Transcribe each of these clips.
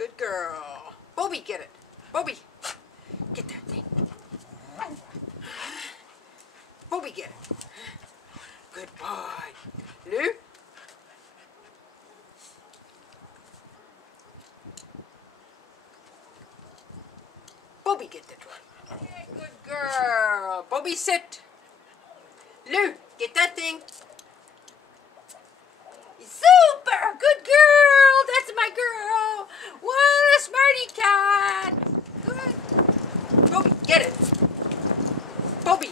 Good girl. Bobby, get it. Bobby, get that thing. Bobby, get it. Good boy. Lou? Bobby, get that one. Yeah, good girl. Bobby, sit. Lou, get that thing. Super! Good girl! That's my girl! What a smarty cat! Good. Bobby, get it. Bobby.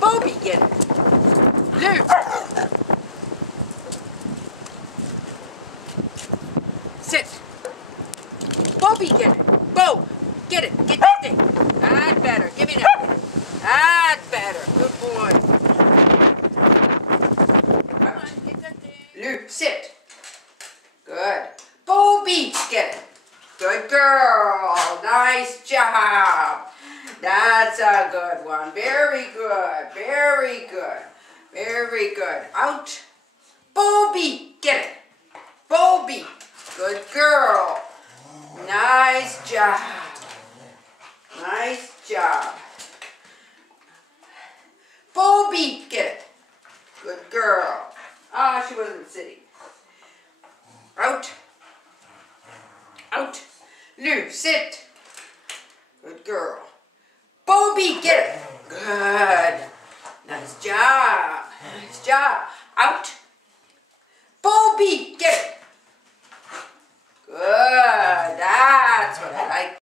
Bobby, get it. Lou. Sit. Bobby, get it. Bo, get it. Get that thing. That's better. Give me that. That's better. Good boy. Come on, get that thing. Lou, sit. Good. Bobby, get it. Good girl. Nice job. That's a good one. Very good. Very good. Very good. Out. Bobby, get it. Bobby. Good girl. Nice job. Nice job. Bobby, get it. Good girl. Ah, she wasn't sitting. Out. Out. Lou, sit.